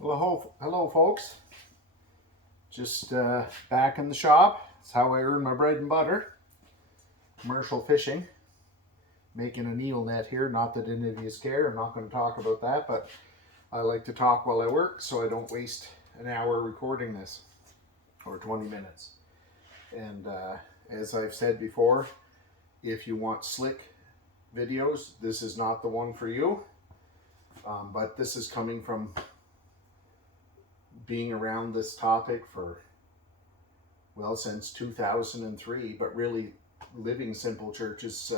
Hello, folks. Just back in the shop. It's how I earn my bread and butter. Commercial fishing. Making a needle net here. Not that any of you care. I'm not going to talk about that, but I like to talk while I work so I don't waste an hour recording this, or 20 minutes. And as I've said before, if you want slick videos, this is not the one for you. But this is coming from being around this topic for, well, since 2003, but really living simple churches,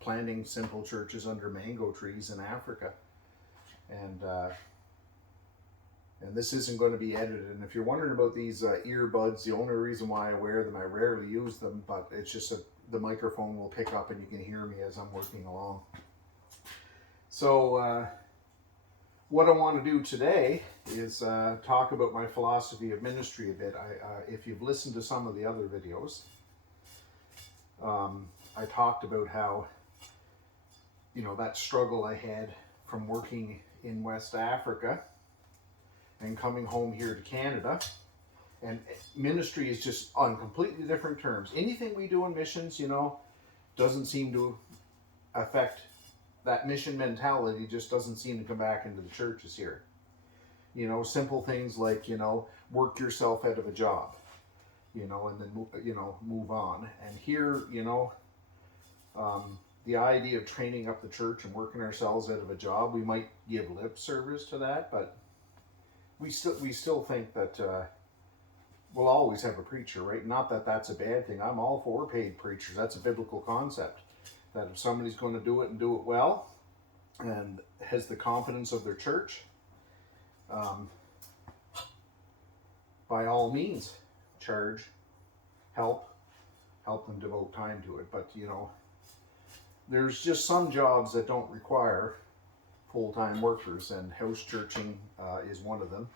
planting simple churches under mango trees in Africa. And this isn't going to be edited. And if you're wondering about these earbuds, the only reason why I wear them, I rarely use them, but it's just the microphone will pick up and you can hear me as I'm working along. So what I want to do today is talk about my philosophy of ministry a bit. If you've listened to some of the other videos, I talked about how, that struggle I had from working in West Africa and coming home here to Canada. And ministry is just on completely different terms. Anything we do in missions, doesn't seem to affect that mission mentality, just doesn't seem to come back into the churches here. Simple things like, work yourself out of a job, and then, move on. And here, the idea of training up the church and working ourselves out of a job, we might give lip service to that, but we still think that we'll always have a preacher, right? Not that that's a bad thing. I'm all for paid preachers. That's a biblical concept. That if somebody's going to do it and do it well and has the confidence of their church, by all means, charge, help them devote time to it. But, there's just some jobs that don't require full-time workers, and house churching is one of them.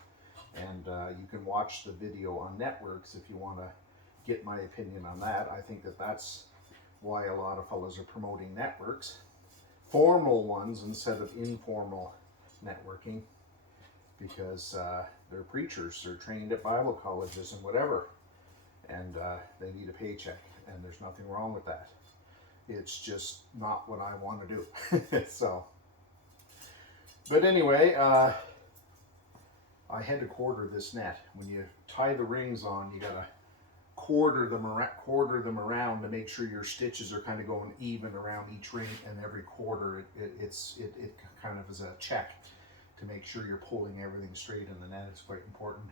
And you can watch the video on networks if you want to get my opinion on that. I think that's why a lot of fellows are promoting networks, formal ones instead of informal networking, because they're preachers, they're trained at Bible colleges and whatever, and they need a paycheck, and there's nothing wrong with that. It's just not what I want to do. So, but anyway, I had to quarter this net. When you tie the rings on, you gotta quarter them around to make sure your stitches are kind of going even around each ring, and every quarter it kind of is a check to make sure you're pulling everything straight in the net. It's quite important.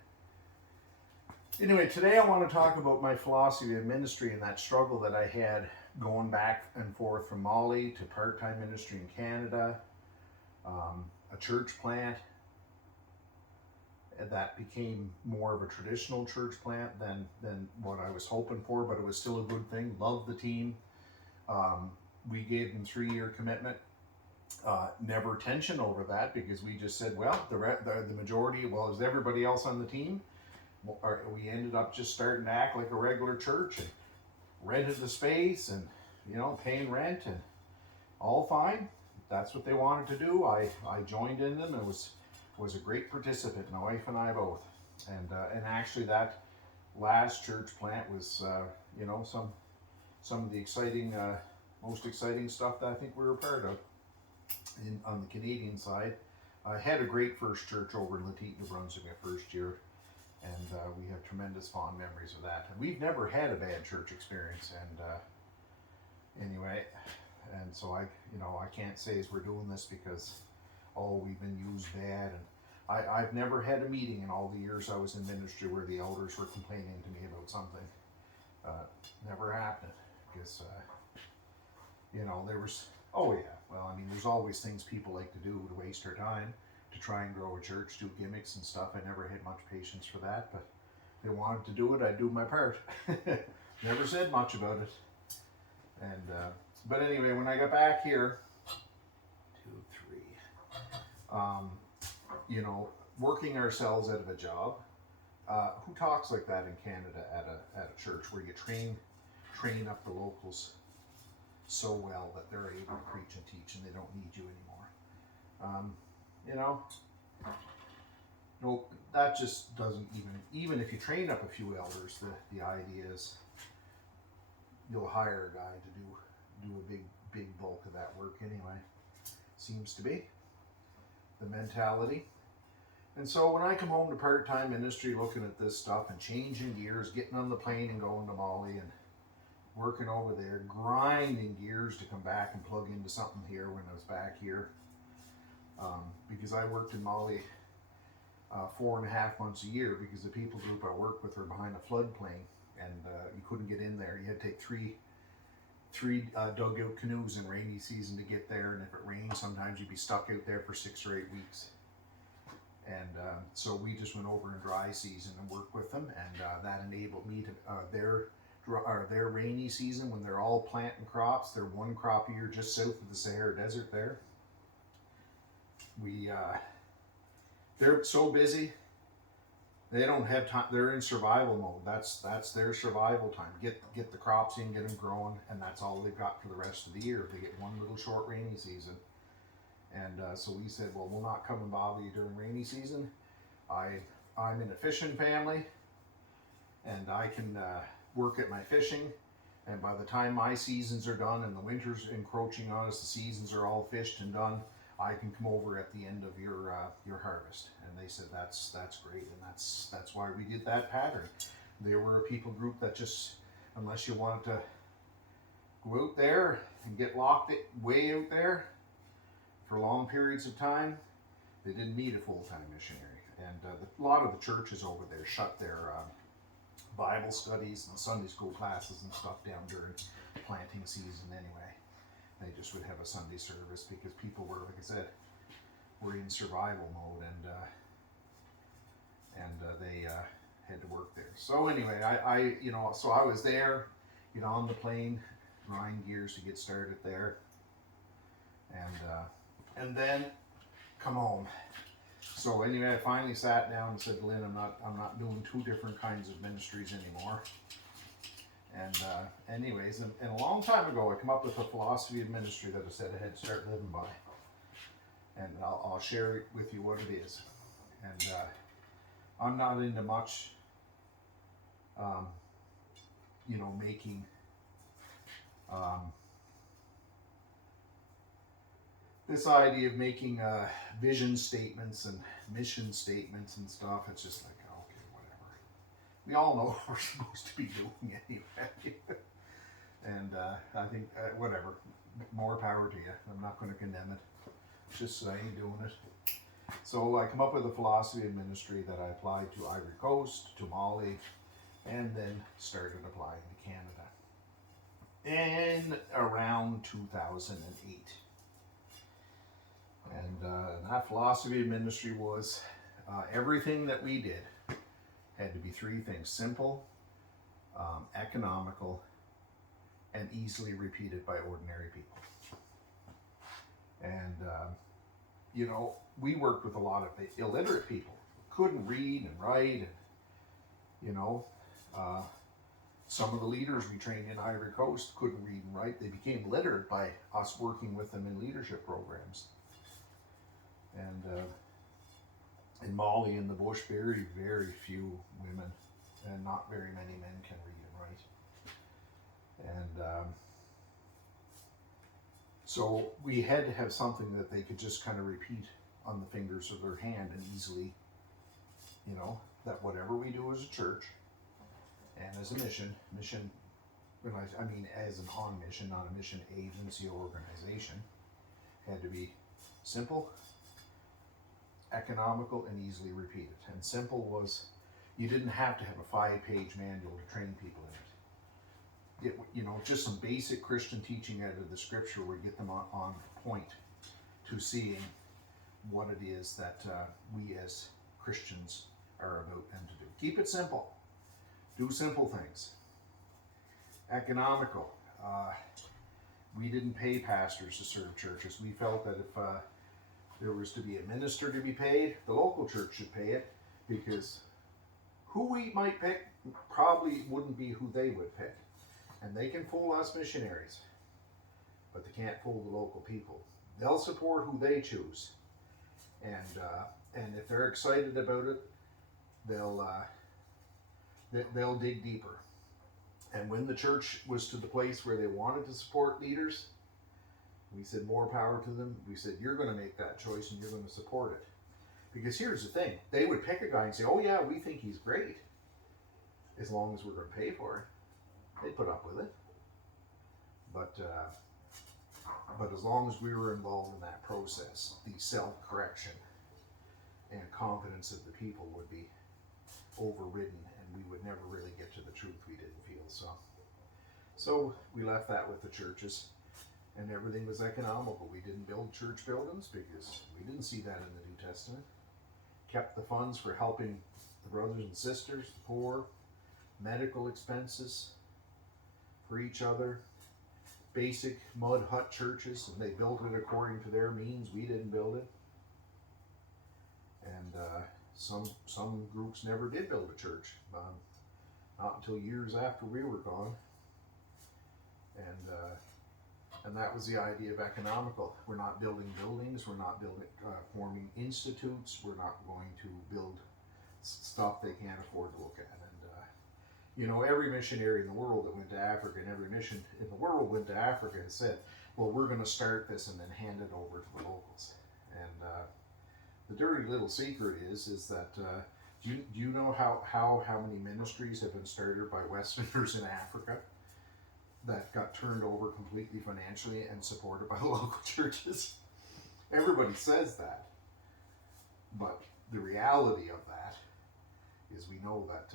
Anyway, today I want to talk about my philosophy of ministry and that struggle that I had going back and forth from Mali to part-time ministry in Canada, a church plant that became more of a traditional church plant than what I was hoping for, but it was still a good thing. Loved the team. We gave them 3-year commitment. Never tension over that, because we just said, well, the majority, well, as everybody else on the team, we ended up just starting to act like a regular church and rented the space and, paying rent and all fine. That's what they wanted to do. I joined in them and was a great participant, my wife and I both. And actually that last church plant was, some of the exciting, most exciting stuff that I think we were a part of on the Canadian side. I had a great first church over in Letite, New Brunswick, my first year, and we have tremendous fond memories of that. And we've never had a bad church experience, and anyway, and so I can't say as we're doing this because, we've been used bad. And I've never had a meeting in all the years I was in ministry where the elders were complaining to me about something. Never happened, because, there was, there's always things people like to do to waste their time, to try and grow a church, do gimmicks and stuff. I never had much patience for that, but if they wanted to do it, I'd do my part. Never said much about it. And, but anyway, when I got back here, 2, 3, working ourselves out of a job. Who talks like that in Canada at a church where you train up the locals so well that they're able to preach and teach and they don't need you anymore? Nope, that just doesn't even if you train up a few elders, the idea is you'll hire a guy to do a big bulk of that work anyway. Seems to be the mentality. And so when I come home to part-time ministry looking at this stuff and changing gears, getting on the plane and going to Mali and working over there, grinding gears to come back and plug into something here when I was back here. Because I worked in Mali 4.5 months a year because the people group I worked with were behind a floodplain, and you couldn't get in there. You had to take three dugout canoes in rainy season to get there, and if it rained, sometimes you'd be stuck out there for 6 or 8 weeks. And so we just went over in dry season and worked with them, and that enabled me to their rainy season when they're all planting crops. They're one crop a year just south of the Sahara Desert there. They're so busy, they don't have time. They're in survival mode. That's their survival time. Get the crops in, get them growing, and that's all they've got for the rest of the year. They get one little short rainy season. And so we said, well, we'll not come and bother you during rainy season. I'm in a fishing family, and I can work at my fishing. And by the time my seasons are done and the winter's encroaching on us, the seasons are all fished and done, I can come over at the end of your harvest. And they said that's great, and that's why we did that pattern. There were a people group that just, unless you wanted to go out there and get locked way out there for long periods of time, they didn't need a full-time missionary. And a lot of the churches over there shut their Bible studies and Sunday school classes and stuff down during planting season anyway. They just would have a Sunday service because people were, like I said, were in survival mode, and they had to work there. So anyway, so I was there, get on the plane, grind gears to get started there, and then come home. So anyway, I finally sat down and said, Lynn, I'm not doing 2 different kinds of ministries anymore. And anyways, and a long time ago, I come up with a philosophy of ministry that I said I had to start living by. And I'll share with you what it is. And I'm not into much, making this idea of making vision statements and mission statements and stuff. It's just like, okay, whatever. We all know what we're supposed to be doing anyway. And I think, whatever, more power to you. I'm not going to condemn it. Just saying, doing it. So I come up with a philosophy of ministry that I applied to Ivory Coast, to Mali, and then started applying to Canada in around 2008. And that philosophy of ministry was everything that we did had to be 3 things: simple, economical, and easily repeated by ordinary people. And we worked with a lot of illiterate people, couldn't read and write, and some of the leaders we trained in Ivory Coast couldn't read and write. They became literate by us working with them in leadership programs. And in Mali, in the bush, very, very few women and not very many men can read and write. And so we had to have something that they could just kind of repeat on the fingers of their hand and easily, that whatever we do as a church and as a mission, I mean as an on mission, not a mission agency or organization, had to be simple, economical, and easily repeated. And simple was, you didn't have to have a 5-page manual to train people in it. Just some basic Christian teaching out of the scripture would get them on point to seeing what it is that we as Christians are about and to do. Keep it simple. Do simple things. Economical. We didn't pay pastors to serve churches. We felt that if there was to be a minister to be paid, the local church should pay it, because who we might pick probably wouldn't be who they would pick. And they can fool us missionaries, but they can't fool the local people. They'll support who they choose, And if they're excited about it, they'll they'll dig deeper. And when the church was to the place where they wanted to support leaders, we said more power to them. We said, you're going to make that choice and you're going to support it. Because here's the thing, they would pick a guy and say, oh yeah, we think he's great, as long as we're going to pay for it. They'd put up with it. But as long as we were involved in that process, the self-correction and confidence of the people would be overridden, and we would never really get to the truth we didn't feel. So we left that with the churches, and everything was economical. We didn't build church buildings because we didn't see that in the New Testament. Kept the funds for helping the brothers and sisters, the poor, medical expenses for each other, basic mud hut churches, and they built it according to their means. We didn't build it. And some groups never did build a church, not until years after we were gone. And that was the idea of Economical. We're not building buildings. We're not building forming institutes. We're not going to build stuff they can't afford to look at. And every missionary in the world that went to Africa, and every mission in the world went to Africa, has said, well, we're going to start this and then hand it over to the locals. And the dirty little secret is that do you know how many ministries have been started by Westerners in Africa that got turned over completely financially and supported by the local churches? Everybody says that, but the reality of that is we know that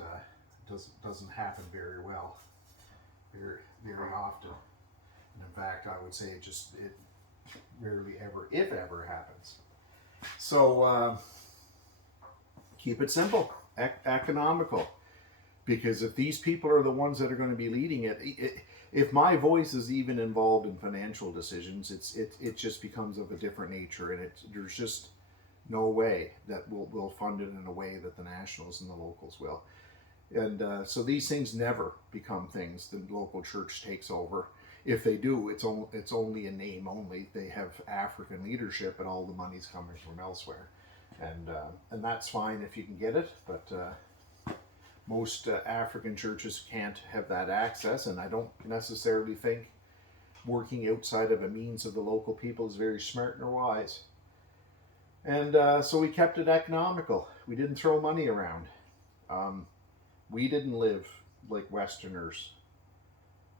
doesn't happen very well, very often. And in fact, I would say it rarely ever, if ever, happens. So keep it simple, economical, because if these people are the ones that are going to be leading it, if my voice is even involved in financial decisions, it just becomes of a different nature, and there's just no way that we'll fund it in a way that the nationals and the locals will. And so these things never become things the local church takes over. If they do, it's only a name only. They have African leadership, and all the money's coming from elsewhere, and that's fine if you can get it. But most African churches can't have that access, and I don't necessarily think working outside of a means of the local people is very smart nor wise. And so we kept it economical. We didn't throw money around. We didn't live like Westerners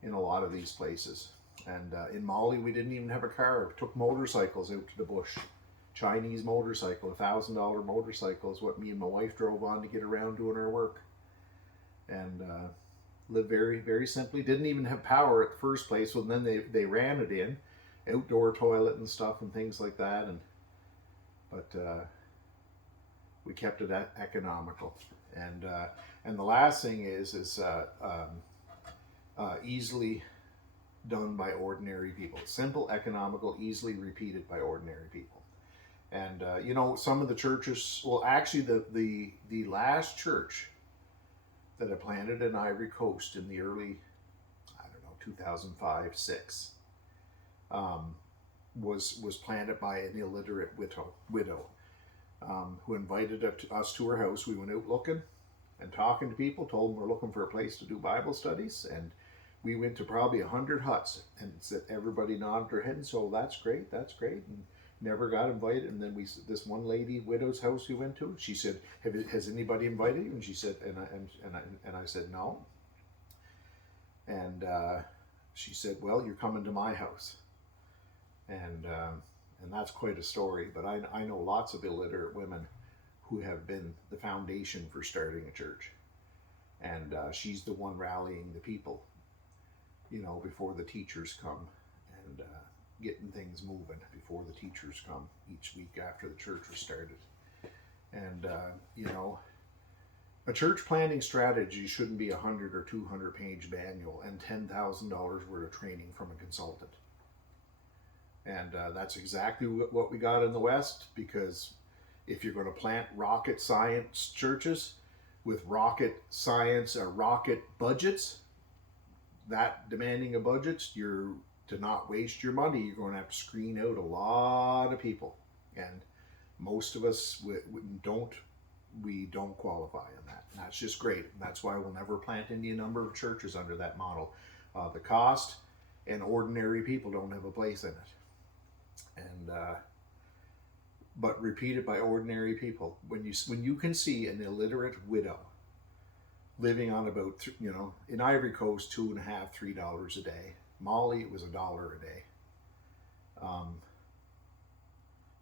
in a lot of these places. And in Mali, we didn't even have a car. We took motorcycles out to the bush. Chinese motorcycle, $1,000 motorcycle is what me and my wife drove on to get around doing our work. And lived very, very simply. Didn't even have power at the first place. Well, then they ran it in. Outdoor toilet and stuff and things like that. But we kept it economical. And the last thing is easily done by ordinary people. Simple, economical, easily repeated by ordinary people. And some of the churches, well, actually the last church that I planted in Ivory Coast in the early, 2005, 6, was planted by an illiterate widow who invited us to her house. We went out looking and talking to people, told them we're looking for a place to do Bible studies, and we went to probably 100 huts, and said everybody nodded their head and said, "Oh, that's great," and never got invited. And then this one lady, widow's house we went to, she said, has anybody invited you? And she said, and I said, no. And she said, well, you're coming to my house. And that's quite a story, but I know lots of illiterate women who have been the foundation for starting a church. And she's the one rallying the people, before the teachers come, and getting things moving before the teachers come each week after the church was started. And, a church planning strategy shouldn't be 100 or 200 page manual and $10,000 worth of training from a consultant. And that's exactly what we got in the West, because if you're going to plant rocket science churches with rocket science or rocket budgets, that demanding of budgets, to not waste your money, you're going to have to screen out a lot of people. And Most of us we don't qualify on that. And that's just great. And that's why we'll never plant any number of churches under that model. The cost and ordinary people don't have a place in it. And but repeated by ordinary people. When you can see an illiterate widow living on about, in Ivory Coast, $2.50, $3 a day. Mali, it was $1 a day.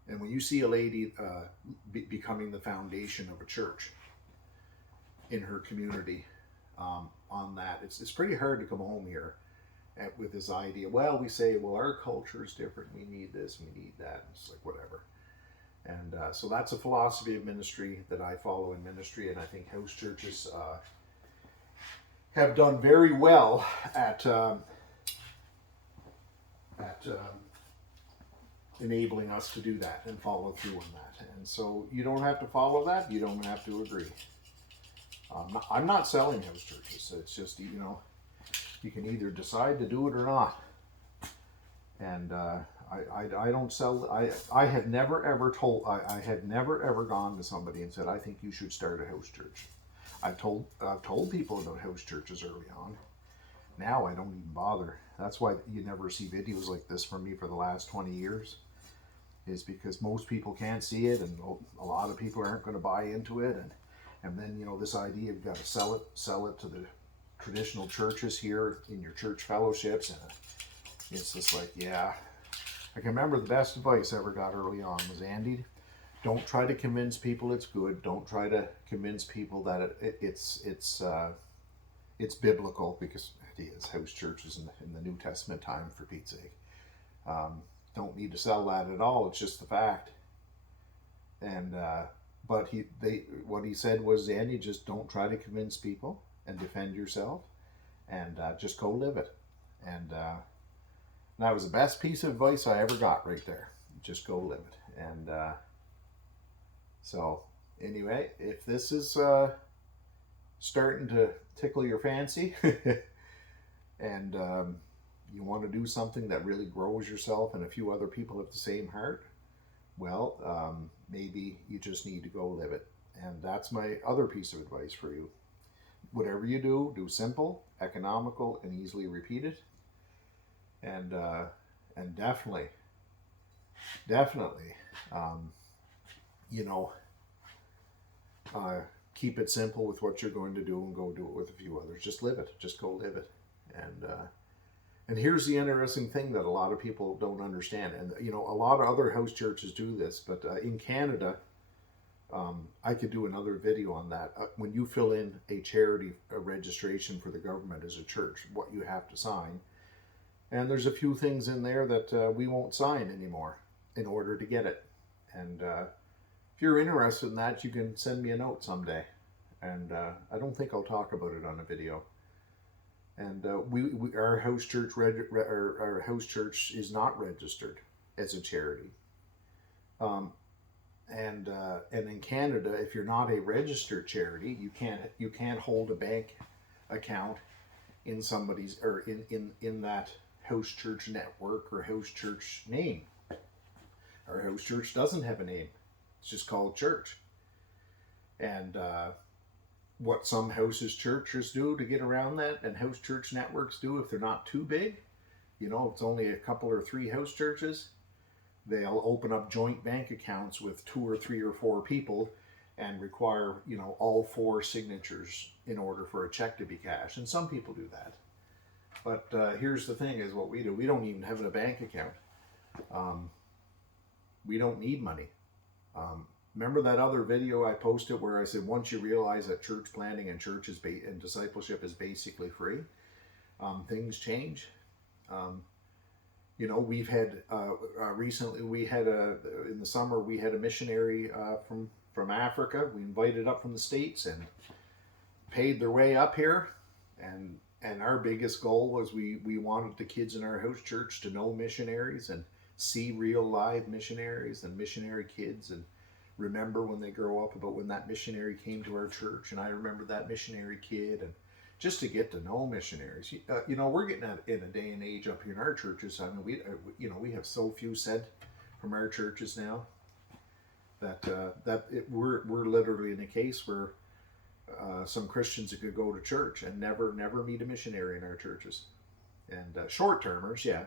And when you see a lady becoming the foundation of a church in her community, on that, it's pretty hard to come home here with this idea. Well, we say, well, our culture is different. We need this, we need that. It's like, whatever. And so that's a philosophy of ministry that I follow in ministry, and I think house churches have done very well at enabling us to do that and follow through on that. And so you don't have to follow that. You don't have to agree. I'm not selling house churches. It's just, you can either decide to do it or not. And I don't sell. I have never ever told. I have never ever gone to somebody and said, I think you should start a house church. I've told people about house churches early on. Now I don't even bother. That's why you never see videos like this from me for the last 20 years. Is because most people can't see it, and a lot of people aren't going to buy into it, and then this idea you've got to sell it to the traditional churches here in your church fellowships, and it's just like, yeah. I can remember the best advice I ever got early on was, Andy, don't try to convince people it's good. Don't try to convince people that it's biblical, because it is. House churches in the New Testament time, for Pete's sake. Don't need to sell that at all. It's just the fact. And but what he said was, Andy, just don't try to convince people and defend yourself, and just go live it. And that was the best piece of advice I ever got right there. Just go live it. And so anyway, if this is starting to tickle your fancy, and you want to do something that really grows yourself and a few other people have the same heart, well, maybe you just need to go live it. And that's my other piece of advice for you. Whatever you do simple, economical, and easily repeated. And definitely, keep it simple with what you're going to do, and go do it with a few others. Just live it. Just go live it. And here's the interesting thing that a lot of people don't understand. And, a lot of other house churches do this, but in Canada, I could do another video on that. When you fill in a registration for the government as a church, what you have to sign. And there's a few things in there that we won't sign anymore in order to get it. And if you're interested in that, you can send me a note someday. And I don't think I'll talk about it on a video. And our house church is not registered as a charity. And in Canada, if you're not a registered charity, you can't hold a bank account in somebody's, or in that house church network or house church name. Our house church doesn't have a name. It's just called church. And what some churches do to get around that, and house church networks do if they're not too big, it's only a couple or three house churches, they'll open up joint bank accounts with 2 or 3 or 4 people and require, all 4 signatures in order for a check to be cashed. And some people do that. But here's the thing is what we do. We don't even have a bank account. We don't need money. Remember that other video I posted where I said, once you realize that church planting and and discipleship is basically free, things change. We've had, recently in the summer, we had a missionary from Africa. We invited up from the States and paid their way up here. And our biggest goal was we wanted the kids in our house church to know missionaries and see real live missionaries and missionary kids, and remember when they grow up about when that missionary came to our church, and I remember that missionary kid, and just to get to know missionaries. We're getting in a day and age up here in our churches. I mean, we have so few said from our churches now. We're literally in a case where some Christians could go to church and never meet a missionary in our churches, and short termers, yeah,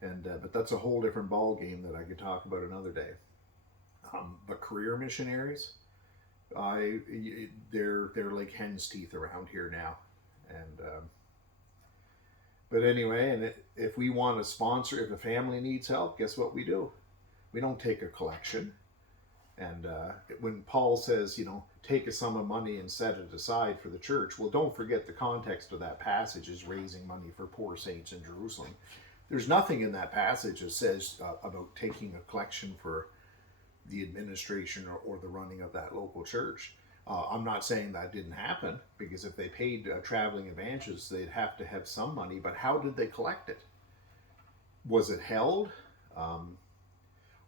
and but that's a whole different ball game that I could talk about another day. But career missionaries, I they're like hen's teeth around here now, and but anyway, and if we want to sponsor, if a family needs help, guess what we do? We don't take a collection. And when Paul says, take a sum of money and set it aside for the church, well, don't forget the context of that passage is raising money for poor saints in Jerusalem. There's nothing in that passage that says about taking a collection for the administration or the running of that local church. I'm not saying that didn't happen, because if they paid traveling evangelists, they'd have to have some money. But how did they collect it? Was it held?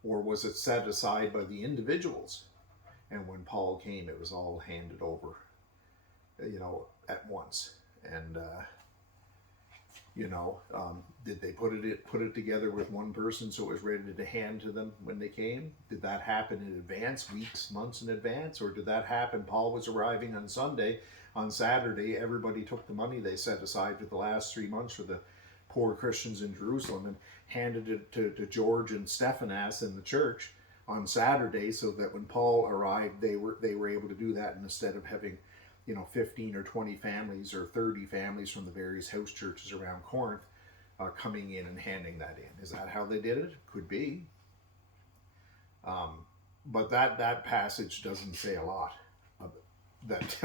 Or was it set aside by the individuals? And when Paul came, it was all handed over, at once. And did they put it together with one person so it was ready to hand to them when they came? Did that happen in advance, weeks, months in advance? Or did that happen, Paul was arriving on Sunday, on Saturday, everybody took the money they set aside for the last 3 months for the poor Christians in Jerusalem and handed it to George and Stephanas in the church on Saturday, so that when Paul arrived, they were able to do that, and instead of having 15 or 20 families or 30 families from the various house churches around Corinth coming in and handing that in. Is that how they did it? Could be. But that passage doesn't say a lot. That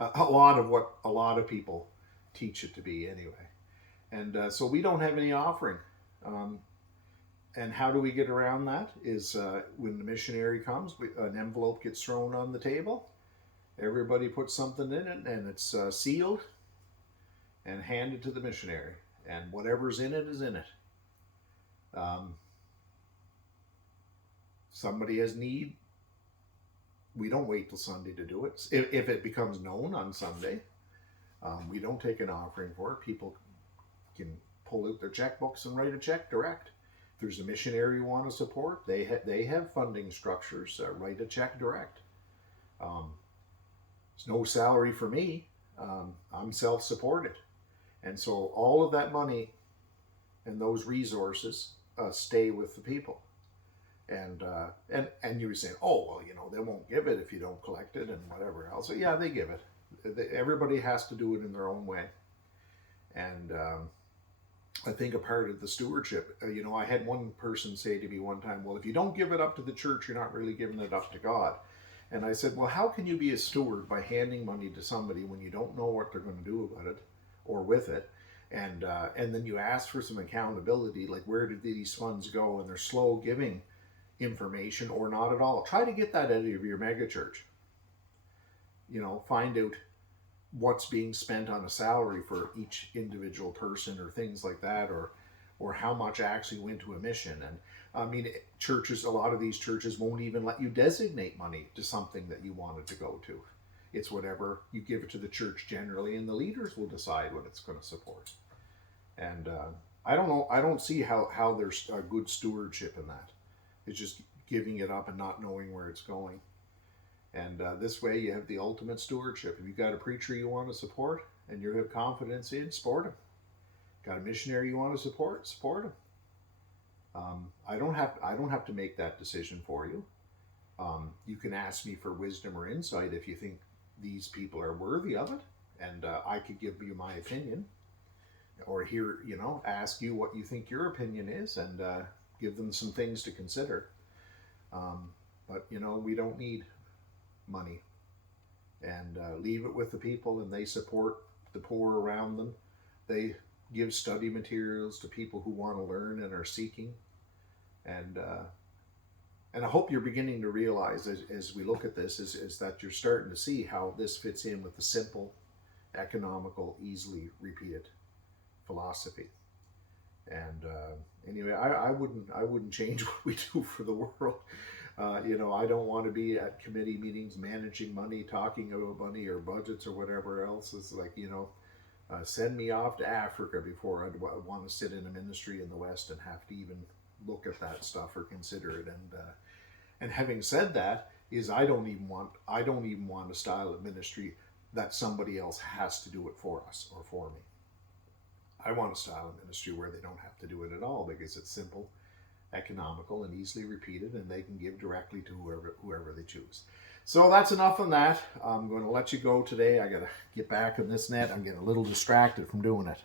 a lot of what a lot of people teach it to be anyway. And so we don't have any offering. And how do we get around that? Is when the missionary comes, an envelope gets thrown on the table. Everybody puts something in it, and it's sealed and handed to the missionary. And whatever's in it is in it. Somebody has need. We don't wait till Sunday to do it. If it becomes known on Sunday, we don't take an offering for it. People can pull out their checkbooks and write a check direct. If there's a missionary you want to support, they have funding structures. Write a check direct. There's no salary for me. I'm self-supported. And so all of that money and those resources stay with the people. And you were saying, oh, well, they won't give it if you don't collect it and whatever else. So yeah, they give it. Everybody has to do it in their own way. And I think a part of the stewardship, I had one person say to me one time, well, if you don't give it up to the church, you're not really giving it up to God. And I said, well, how can you be a steward by handing money to somebody when you don't know what they're going to do about it or with it? And then you ask for some accountability, like where did these funds go? And they're slow giving information or not at all. Try to get that out of your megachurch. Find out what's being spent on a salary for each individual person or things like that, or how much actually went to a mission. And I mean, churches, a lot of these churches won't even let you designate money to something that you wanted to go to. It's whatever you give it to the church generally, and the leaders will decide what it's going to support. And I don't know. I don't see how there's a good stewardship in that. It's just giving it up and not knowing where it's going. And this way you have the ultimate stewardship. If you've got a preacher you want to support and you have confidence in, support him. Got a missionary you want to support him. I don't have to make that decision for you. You can ask me for wisdom or insight if you think these people are worthy of it, and I could give you my opinion, or ask you what you think your opinion is, and give them some things to consider. But we don't need money, and leave it with the people, and they support the poor around them. They give study materials to people who want to learn and are seeking, and I hope you're beginning to realize as we look at this is that you're starting to see how this fits in with the simple, economical, easily repeated philosophy. And anyway, I wouldn't change what we do for the world. I don't want to be at committee meetings managing money, talking about money or budgets or whatever else. It's like, send me off to Africa before I'd want to sit in a ministry in the West and have to even look at that stuff or consider it. And having said that, is I don't even want a style of ministry that somebody else has to do it for us or for me. I want a style of ministry where they don't have to do it at all, because it's simple, economical, and easily repeated, and they can give directly to whoever they choose. So that's enough on that. I'm going to let you go today. I got to get back in this net. I'm getting a little distracted from doing it.